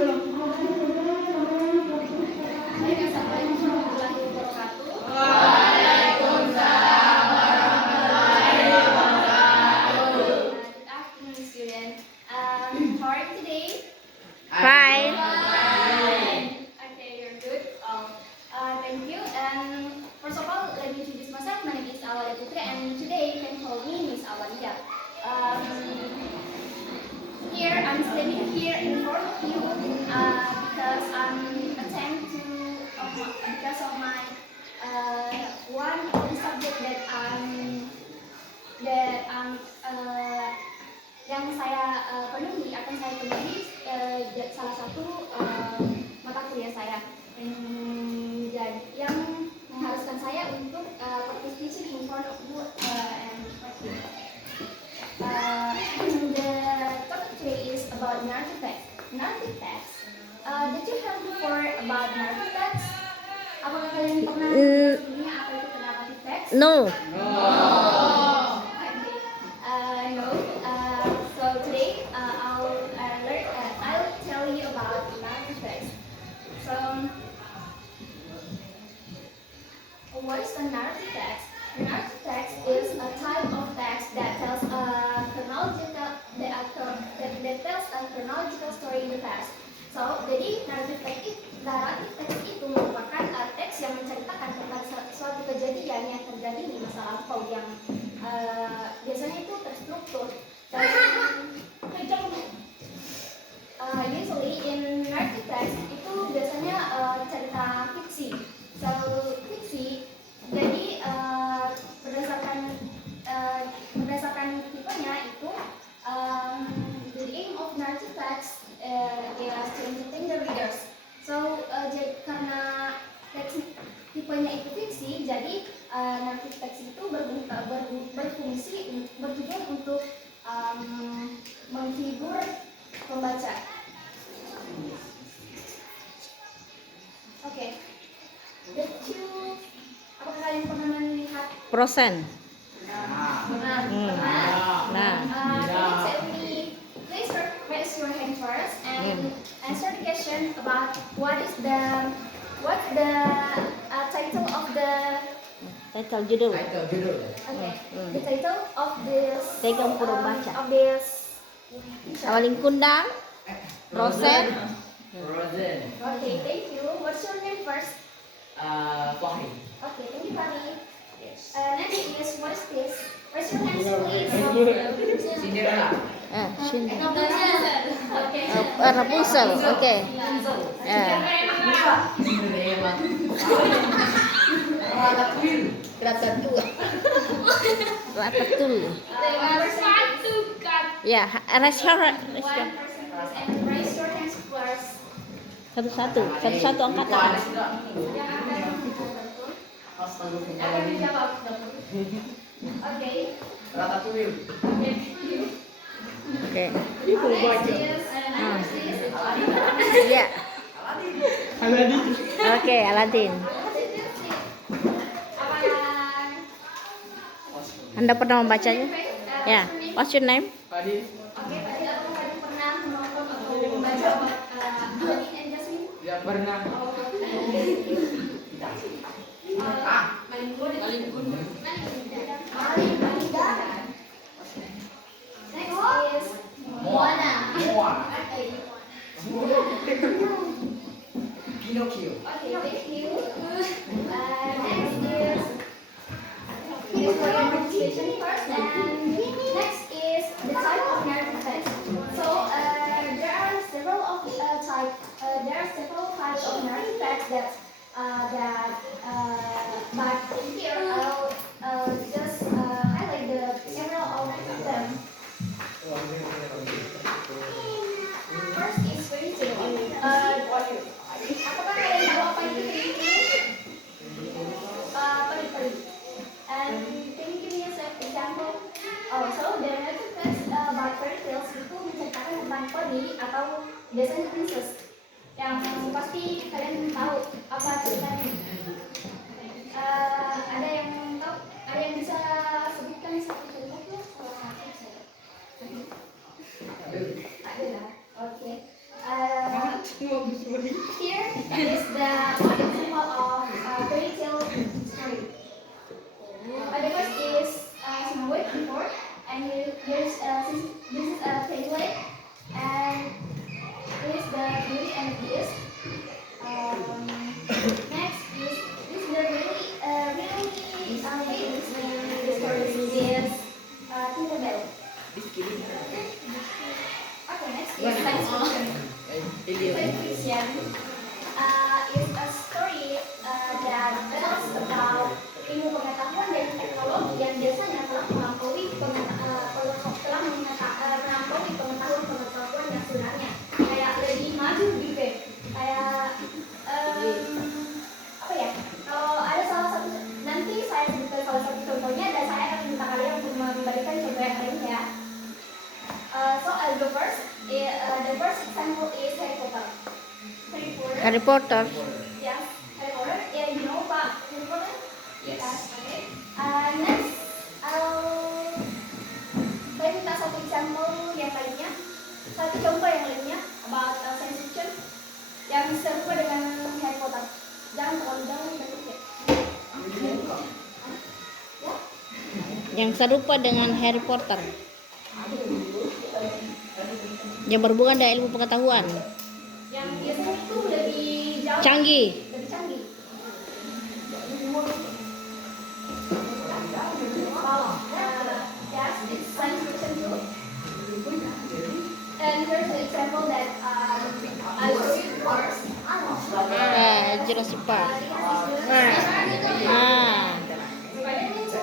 How are you today? Fine. Okay, you're good. Thank you. And first of all, let me introduce myself. My name is Awalia Putri, and today you can call me Miss Awalia. Here I'm standing here in front of you because I'm attend to because of my one of the subject yang saya penuhi akan saya penuhi salah satu mata kuliah saya yang mengharuskan saya untuk participation in front of you and the topic today is about narrative text. Narrative text. Did you have before about narrative text? Apakah kalian pernah sebelumnya apa itu narrative text? No. So today I'll tell you about narrative text. So what is a narrative text? A narrative text is a type of text that tells a chronological story in the past. So jadi narrative text itu merupakan teks yang menceritakan tentang suatu kejadian yang terjadi di masa lampau yang biasanya itu terstruktur. Usually in narrative text itu biasanya cerita fiksi. So fiksi jadi berdasarkan tipenya itu the aim of narrative text is to entertain the readers. So karena teks tipenya itu fiksi, jadi narrative text itu bertujuan untuk menghibur pembaca. Oke. Apakah kalian pernah melihat Prosen. benar? Nah. Please raise your hand first and answer the question about what's the title of the Title judul. okay the title of this Pegang purung baca. of this Awaling kundang. Prosen. Okay, thank you. What's your name first? Fahri. Okay, thank you, Fahri. Next is what is this? Raise your hands, please. Cinderella. Sini. Okay. Rapunzel. Oke. Cinderella. Ratatouille. Ya, restoran. One person, please, and raise your hands first. Satu-satu angkatan. Akan dijawab. Okay. Ratatouille. Okay, thank you. Oke. Next is Ya. Oke, Aladin. Anda pernah membacanya? Ya. What's your name? Fahri. Oke, tadi apakah kalian pernah menonton atau membaca Aladdin and Jasmine? Ya pernah. Next is Moana. Pinocchio. Okay, thank you. Next is here's for your pronunciation first, and next is the type of narrative text. So there are several types of narrative text but here I'll just highlight the several of them. First is fairy tale. Apakah kalian tahu apa itu fairy tale? Peri-peri. And can you give me an example? Oh, so the narrative text about fairy tales itu menceritakan tentang peri atau biasanya princess. Yang pasti kalian tahu apa ceritanya. Ada yang tahu? Ada yang bisa sebutkan satu contohnya? Ada lah. Oke. Here is the example of fairy tale story. The first is Snow White before, and this is a Piglet, and this is the Beauty and the Beast. Next is this is the really famous in the story is Tinkerbell. Okay, next is science fiction. Science fiction is a story that tells about ilmu pengetahuan dan teknologi yang biasanya telah melampaui pengetahuan yang sebenarnya, kayak lebih maju gitu deh. Kayak apa ya, kalau ada salah satu, nanti saya sebutkan salah satu contohnya dan saya akan minta kalian untuk memberikan contoh yang lain ya. So I'll go first. The first example is Harry Potter. Harry Potter. Yes, Harry Potter. Yeah, you know about Harry Potter? Yes. Okay. Next, saya minta satu example yang lainnya, satu contoh yang lainnya about science fiction yang serupa dengan Harry Potter. Jangan terlalu jauh dan ya. Ya. Yang serupa dengan Harry Potter. Yang berhubungan dengan ilmu pengetahuan. Yang biasanya itu lebih jauh. Canggih. Lebih canggih. Yes, it's science fiction too. And here's the example that I show you first. Jurassic Park.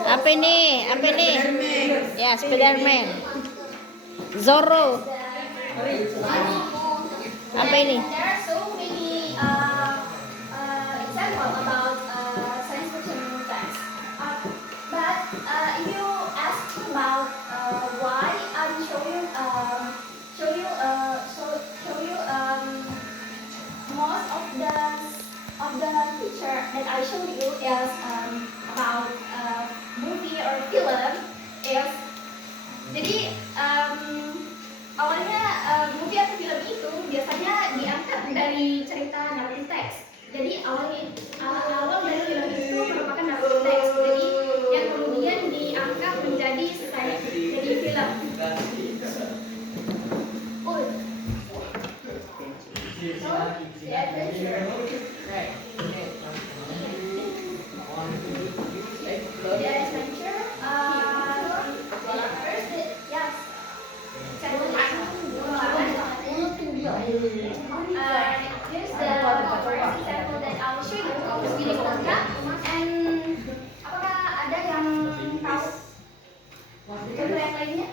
Apa ini? Apa ini? Ya, Spiderman. Zorro. Apa ini? There are so many examples about science fiction facts. But if you ask about why I'm showing most of the picture that I show you is about movie or film is jadi awalnya movie atau film itu biasanya diangkat dari cerita naratif teks. Jadi awal dari film itu merupakan naratif teks. Jadi yang kemudian diangkat menjadi jadi film. So, the adventure. The adventure. First, yes. Here's the first example that I'll show you is Willy Wonka. And apakah ada yang tahu contoh yang lainnya?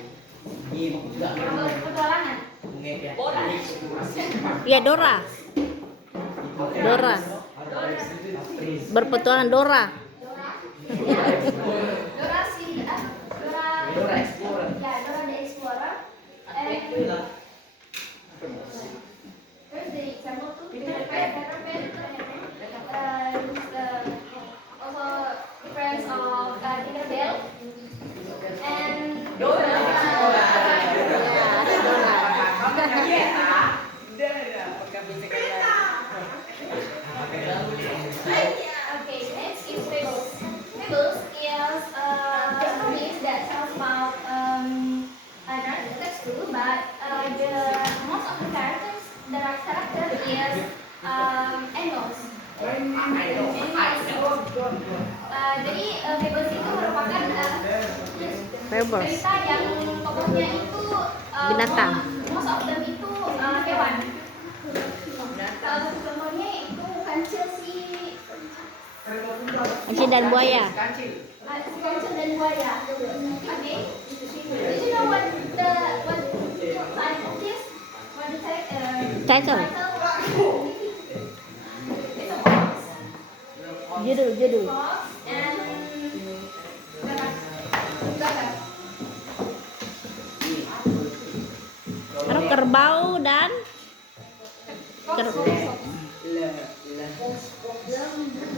Petualangan. Ya, Dora. Dora. Berpetualangan Dora. Dora Explorer. Ya, Dora the Explorer. And here's the example too. Peter Pan. Also friends of Tinkerbell. And Dora. Okay, next is Fables. Fables is stories that tells about narrative text too, but the most of the character is animals. Jadi Fables itu merupakan cerita yang tokohnya itu Binatang. Most of them itu hewan. Contohnya itu kancil dan buaya. Kancil dan buaya. Okay. Did you know what title of this? What the Title. It's a box. Judul. Box and Kerbau dan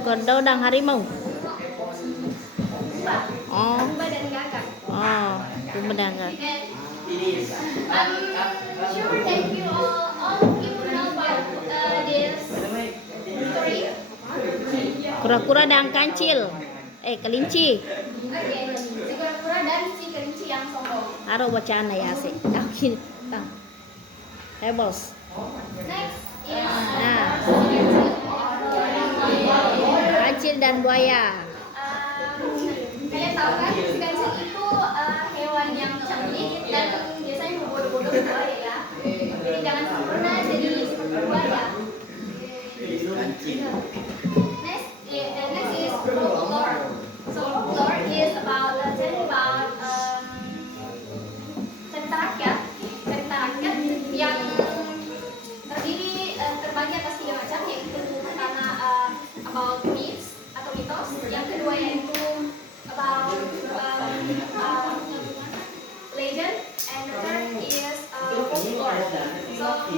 kerbau dan harimau. Oh. Lumba dan gagak. Oh, lumba dan gagak. Sure that you all of you know about this Kura-kura dan kancil. Kelinci. Oke, si kura-kura dan si kelinci yang sombong. Aro bacaan ya asik. Gini. Rebels. Next is Nah. Kancil dan buaya. kalian tahu kan si kancil itu hewan yang cantik dan biasanya berbodoh-bodoh buaya ya. Jadi jangan sempurna jadi seperti buaya. Next is folklore. So folklore is about telling about cerita rakyat yang terbagi atas 3 macam, yaitu pertama about myths atau mitos, yang kedua yaitu about legend, and the third is folklore. So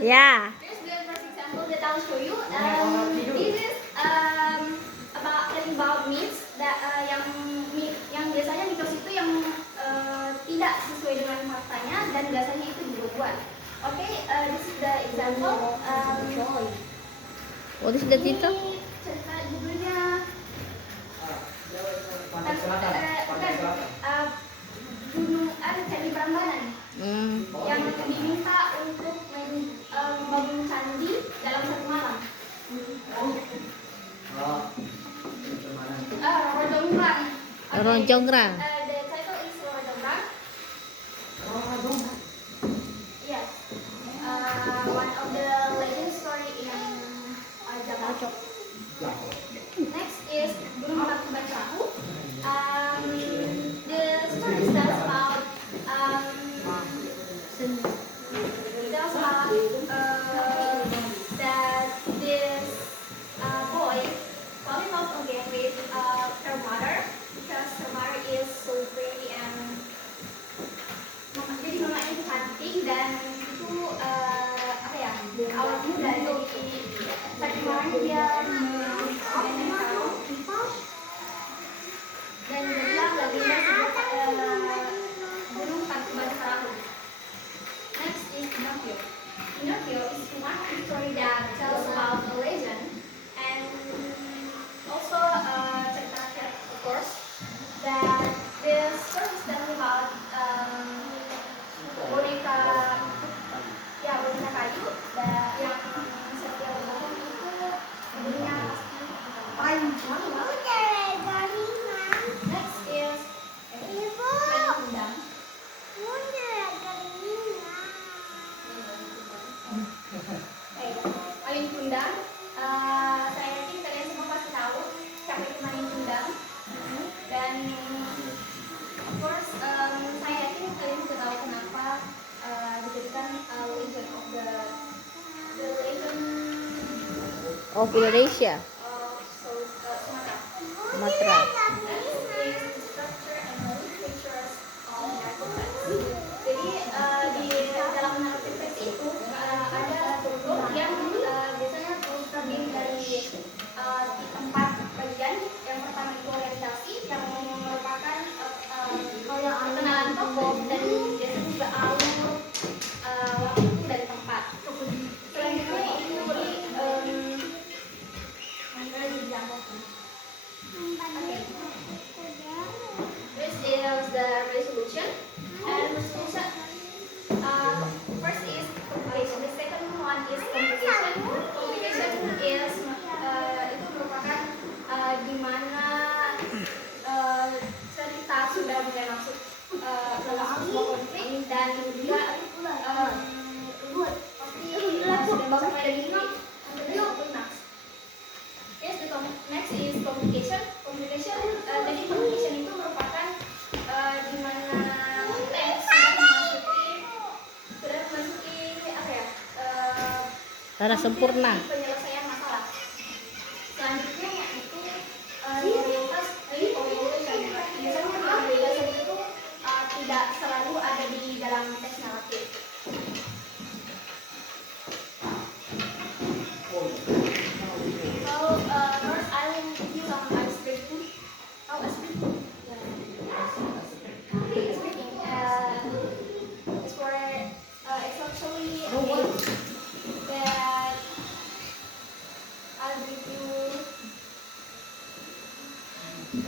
Ya. here's the first example that I'll show you. This is about telling about myths that yang biasanya mitos itu yang tidak sesuai dengan faktanya dan biasanya itu dibuat-buat. Oke, this is the example. What is the title? Ini cerita judulnya Gunung Candi Prambanan yang diminta untuk membangun candi dalam 1 malam. Roro Jonggrang. Roro Jonggrang. The title is Roro Jonggrang. Yes. One of the legend story in Jakarta. Next is Gunung Tangkuban Perahu. The story tells about that this boy fall in love again with her mother because her mother is so pretty and jadi mamanya itu cantik dan itu apa ya, awal muda, jadi saking marahnya dia dan jadilah legenda Gunung Tangkuban Perahu. Next is Pinocchio. Pinocchio is one story that tells about a legend and also cerita rakyat, of course, that this story is telling about boneka kayu yang setiap bohong itu bulunya pasti. Next is Kundang. Payung Kundang, saya yakin kalian semua pasti tahu siapa itu Payung Kundang. Dan of course saya yakin kalian juga tahu kenapa dijadikan legend of the legend Of Indonesia. of Sumatera. Sumatera. Next is the structure and the features of narcotics. Jadi di dalam narcotics itu ada struktur yang biasanya terdiri dari 4 bagian. Yang pertama itu orientasi, yang merupakan pengenalan tokoh dan biasanya juga alur waktu dan tempat. Selanjutnya itu this is the resolution. And resolution, first is complication. The second one is complication. Complication is itu merupakan di mana cerita sudah mulai masuk sebuah konflik dan juga sudah masuk pada gini lunas. Yes, next is communication. Communication, jadi communication itu merupakan di mana teks sudah memasuki apa ya? Cara sempurna. Penyelesaian masalah. Selanjutnya yaitu orientation. Biasanya orientation itu tidak selalu ada di dalam teks naratif. So first I will give you some scripting. How scripting? Scripting. Jadi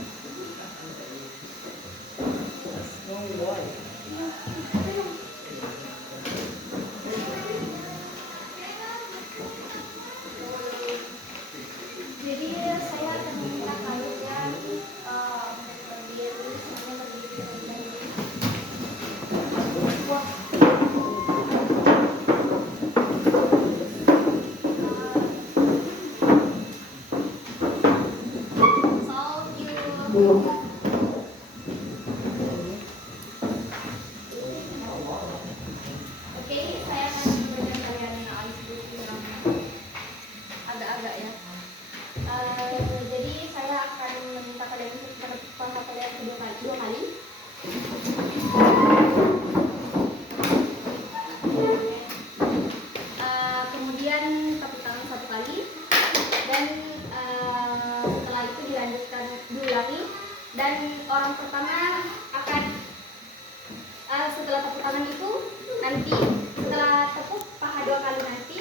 saya akan meminta kalian berdiri, semuanya berdiri terlebih dahulu. Wah. So you. Oke, saya akan memberikan kalian alis buku yang agak-agak ya. Jadi saya akan meminta kalian untuk berpaha kalian dua kali. Kemudian tepuk tangan satu kali dan setelah itu dilanjutkan diulangi dan orang pertama akan setelah tepuk tangan itu nanti setelah tepuk paha dua kali nanti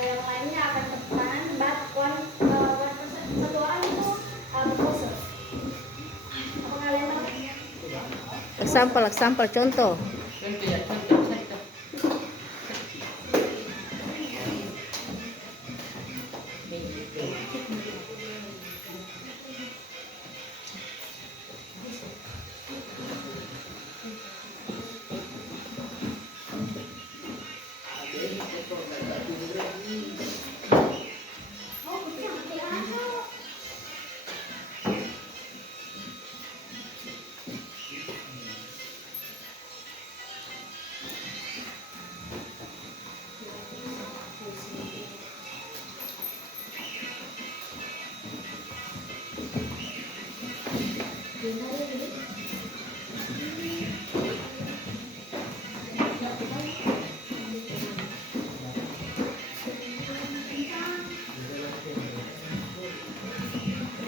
yang lainnya akan tepuk tangan but one person, satu orang itu berpose. Apa kalian tahu? Example, contoh. Contoh ya, contoh.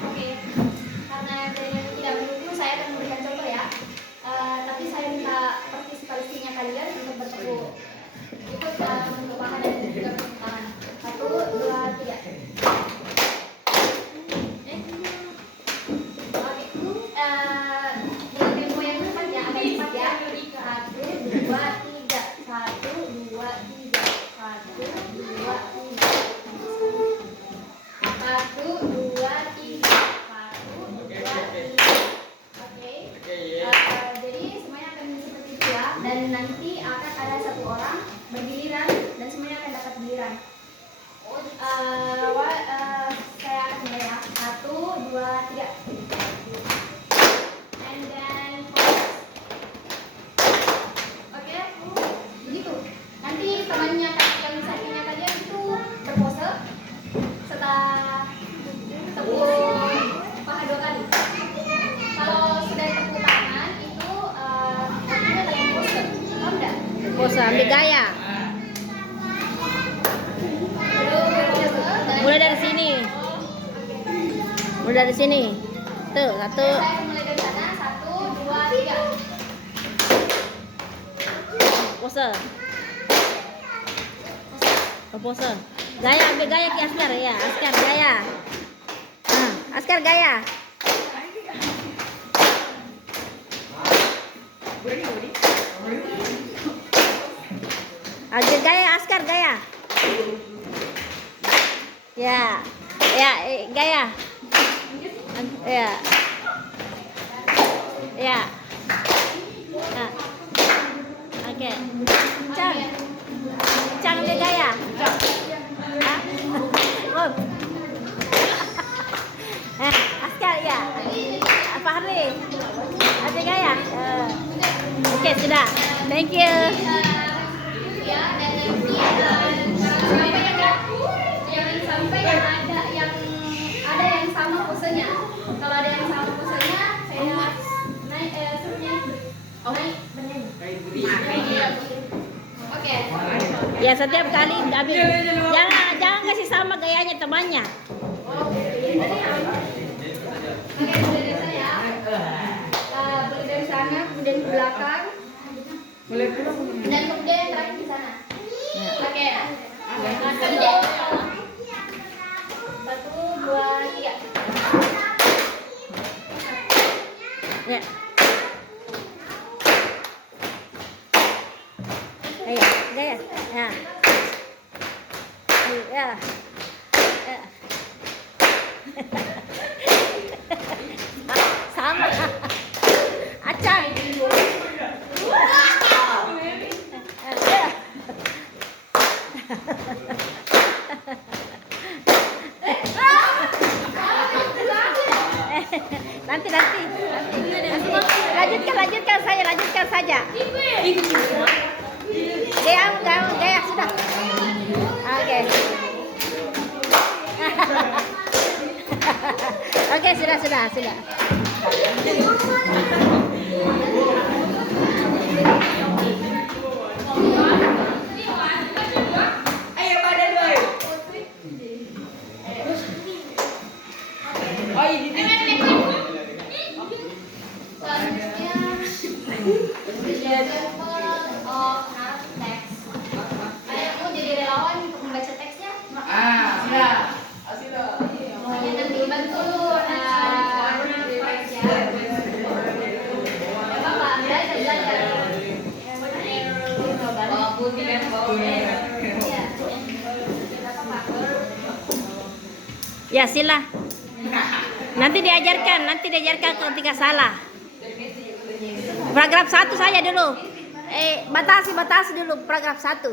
Oke, karena kalian tidak mendukung, saya akan memberikan contoh ya. Tapi saya minta partisipasinya kalian untuk bertepuk. Ikut untuk paha dan juga tepuk tangan. 1, 2, 3. Oke, dengan tempo yang cepat ya, agak cepat ya. 1, 2, 3. 1, 2, 3. 1, 2, 3. 1, 2, 3. 1, 2, 3. Oke. Jadi semuanya akan seperti itu ya. Dan nanti akan ada satu orang bergiliran dan semuanya akan dapat giliran. Saya akan mulai ya. 1, 2, 3. And then pause. Oke. Begitu. Nanti temannya yang satunya kalian itu berpose setelah tepuk paha dua kali. Kalau sudah tepuk tangan itu waktunya kalian pose. Paham enggak? Pose, ambil gaya. Berpose. Mulai dari sini. Mulai dari sini. Tuh, satu. Saya akan mulai dari sana. 1, 2, 3. Pose. Pose. Gaya, ambil gaya ke Askar ya. Askar gaya. Askar gaya. Ambil gaya Askar gaya. Ya. Gaya. Ya. Ya. Nah. Oke. Cang ambil gaya. Askar ya. Fahri. Ambil gaya. Oke, sudah. Thank you. Ya, dan nanti sampai yang sama posenya. Kalau ada yang sama posenya, saya naik suruh nyanyi. Naik bernyanyi. Oke. Ya, setiap kali ambil. Jangan kasih sama gayanya temannya. Oke, mulai dari saya. Mulai dari sana, kemudian ke belakang. Dan kemudian terakhir di sana. Oke. 1, 2, 3. Ya. Ayo, gaya. Ya. Ayo, ya. Ya. Sama. Acang. Nanti. Lanjutkan saja. Gaya, sudah. Oke. Oke, sudah. Ayo pada dua. Oh ini. Selanjutnya, the level of narrative text. Kalian mau jadi relawan untuk membaca teksnya? Sudah. Sudah. Kalian nanti bantu di teks ya. Ya Bapak, belajar. Bawang putih dan bawang merah. Iya. Tidak apa-apa. Ya, sila. Nanti diajarkan ketika salah. Paragraf 1 saja dulu. Batasi dulu paragraf 1.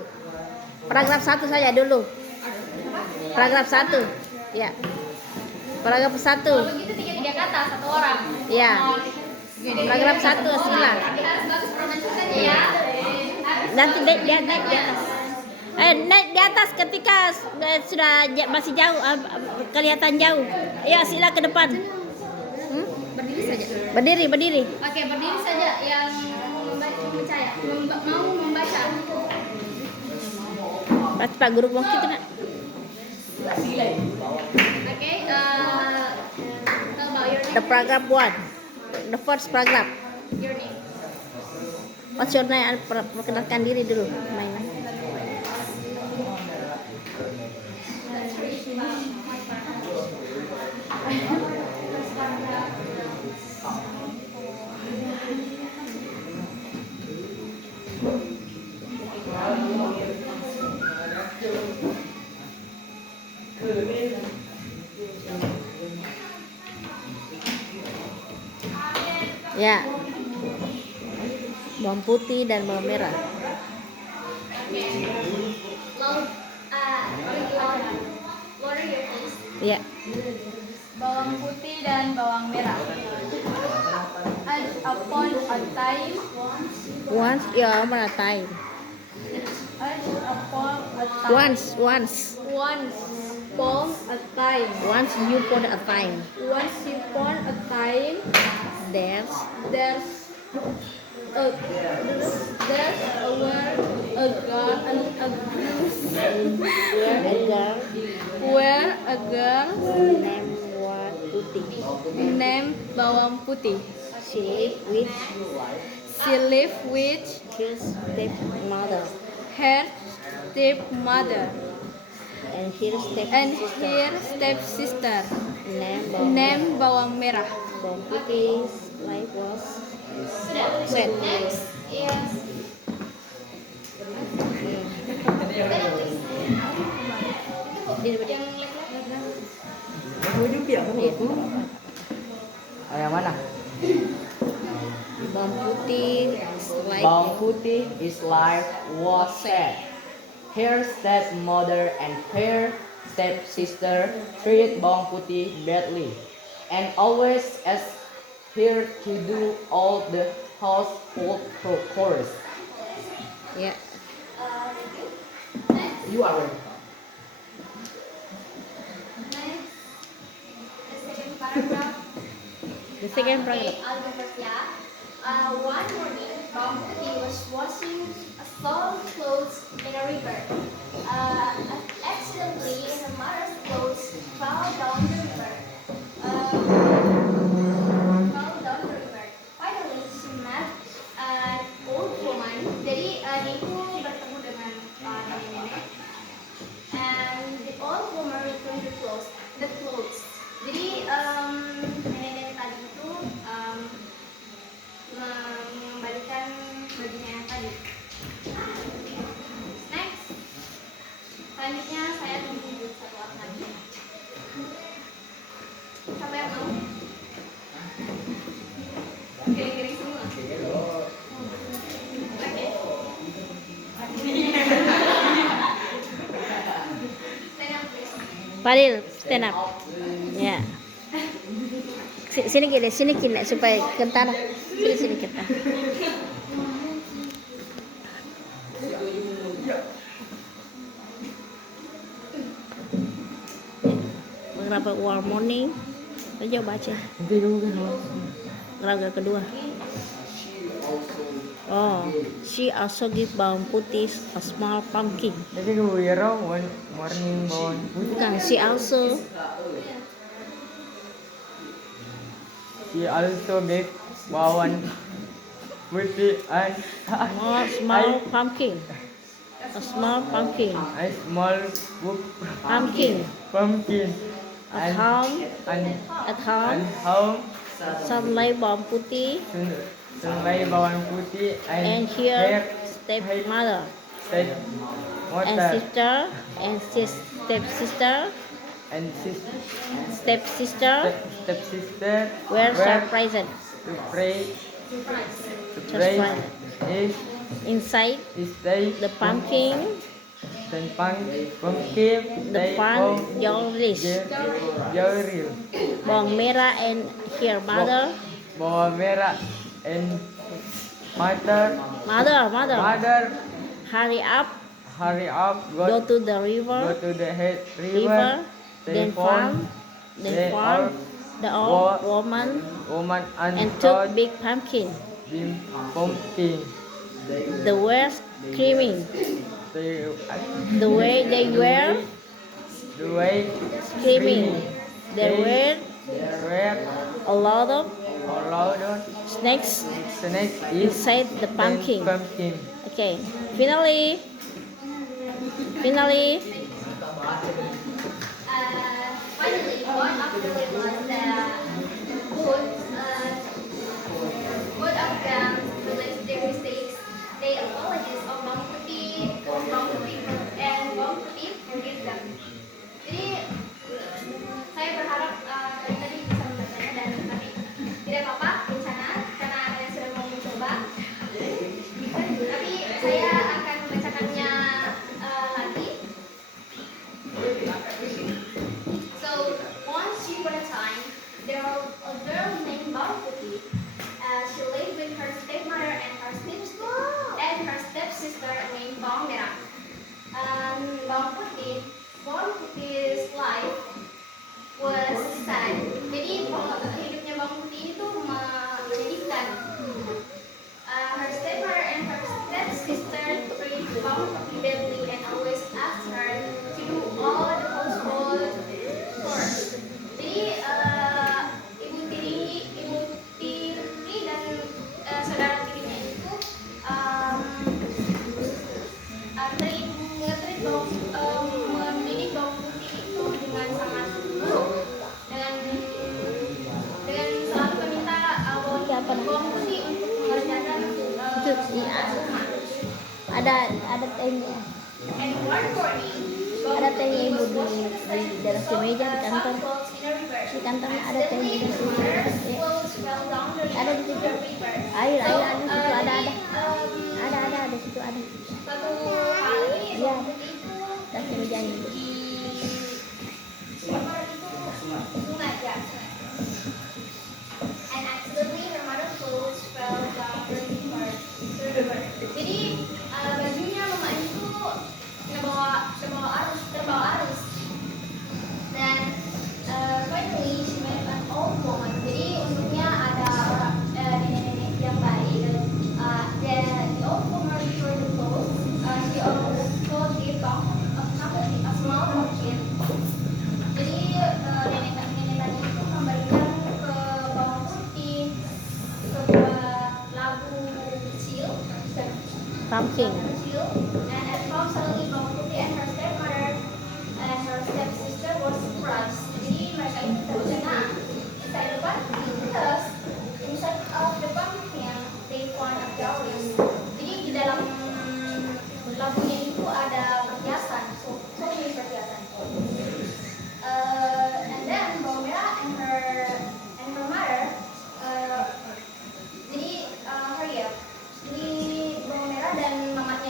Paragraf 1 saja dulu. Paragraf 1. Ya. Paragraf 1. Kalau begitu 3 kata satu orang. Ya. Paragraf 1 sila. Tapi harus bagus pronunciasinya ya. Nanti di atas. Naik di atas ketika sudah masih jauh, kelihatan jauh. Ya, sila ke depan. Berdiri saja. Berdiri. Oke, berdiri saja yang mau membaca. Pasti Pak Guru mau gitu nak. Oke, about your The name. paragraph 1. The first paragraph. Your name. What's your name? Perkenalkan diri dulu. Mainan. Ya. Bawang putih dan bawang merah. Lower your face. Ya. Bawang putih dan bawang merah. And upon a time, Once mana time? and upon a time, Once upon a time, Once you put a time. once upon a time, There's there's a where a girl named Bawang Putih. named Bawang Putih. She lived with her stepmother her stepmother and her and stepsister her stepsister named named Bawang Merah. Bawang Putih's life was sad. Next is Yang mana? Bawang Putih life Bawang putih is life was sad. Her stepmother and her stepsister treated bawang putih badly, and always asked her to do all the household chores. ya. You are ready. next the second paragraph. The second Okay, paragraph. I'll go first, yeah. One morning, Bawang Putih was washing some clothes in a river. Accidentally, her mother's clothes fell down the river. Finally, she met an old woman. Jadi dia itu bertemu dengan nenek. And the old woman returned the clothes. Jadi nenek tadi itu Fadil, stand up. Ya. Sini gini supaya kentara. Sini kentara. Beberapa war morning. Ayo baca. Paragraf kedua. Oh, she also give bawang putih a small pumpkin. Jadi gue ya warning bawang putih. Bukan, she also gave bawang putih and small pumpkin. A small pumpkin. a small pumpkin. At home, And home sunlight bawang putih, sunlight bawang putih and here stepmother and sister and stepsister stepsister were surprised. to pray Surprised. is Inside they the pumpkin, pumpkin the pan Joris, Joril bawang merah and her mother, bawang merah and mother hurry up, go go to the river, to the river. then found the old woman woman and took big pumpkin. pumpkin. They were screaming. They, The way they were the way screaming, there were where a lot of allowed snakes snake is inside the pumpkin. pumpkin. Okay, finally, Finally, one of the was both of them realized their mistakes. They apologized of Bang Putih, and Bang Putih forgive them. Jadi saya berharap kalian tadi bisa membacanya dan tapi tidak apa-apa di sana karena kalian sudah mau mencoba. Tapi saya akan membacakannya lagi. So once upon a time, there was a girl named Bang Putih. She lived with her stepmother and her stepsister named Bawang Merah. Bawang Putih's life was sad. Jadi hidupnya Bawang Putih itu menyedihkan. Her stepmother and her stepsister treated Bawang Putih badly and always asked her to do all the household chores. Jadi ibu tiri dan saudara tirinya itu mendidik Bawang Putih itu dengan sangat buruk dengan selalu meminta Bawang Putih untuk mengerjakan rumah. ada tehnya, And one morning, ada tehnya ibu di dalam si meja di kantor. Di kantor ada tehnya di situ. Ya. Ada di situ. Air ada di situ ada di situ ada. Suatu kali Iya. Bawang Putih itu Dan meja ini. sungai ya. And accidentally her mother's clothes fell down the river. Jadi bajunya mama itu terbawa arus. Dan finally she met an old woman. Jadi untungnya ada nenek-nenek yang baik. The old woman restored the clothes. She also gave a small pumpkin. Jadi nenek tadi itu memberikan ke Bawang Putih sebuah labu kecil, Pumpkin. and at first suddenly Bawang Putih and her stepmother and her stepsister was surprised. Jadi mereka itu tercengang inside the pumpkin because inside of the pumpkin they found a jewelry. Jadi di dalam labunya itu ada perhiasan, so many perhiasan. And then Bawang Merah and her mother, jadi hurry up. Jadi Bawang Merah dan mamanya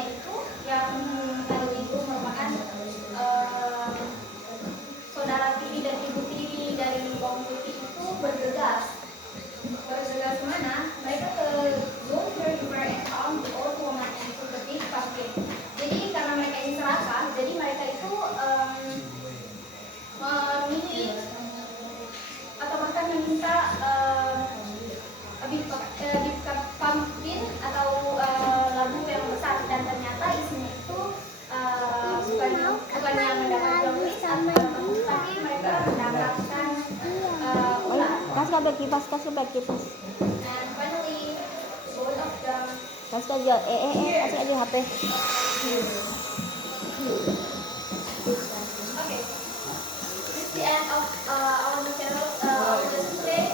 kipas, kasih kipas. And finally, both of them. Kasih aja, kasih aja HP. Okay. This is the end of our channel, our lesson today.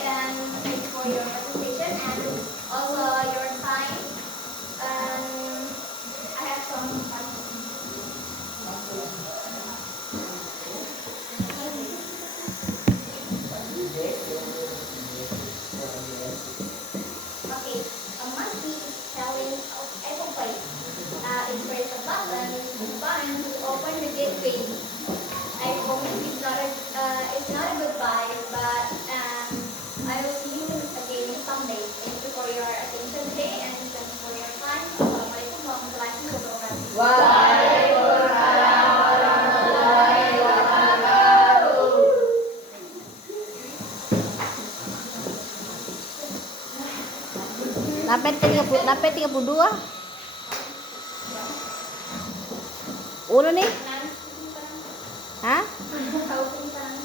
And thanks for your participation and also your time. And I have some fun. Okay, a monkey is telling of apple pie. It press a button to open the gateway. I promise it's not a goodbye, but I will see you again someday. Thank you for your attention today and thanks for your time. Assalamualaikum warahmatullahi wabarakatuh. Waalaikumsalam warahmatullahi wabarakatuh. Sampai 32. Ulo nih? Hah? Tahu tentang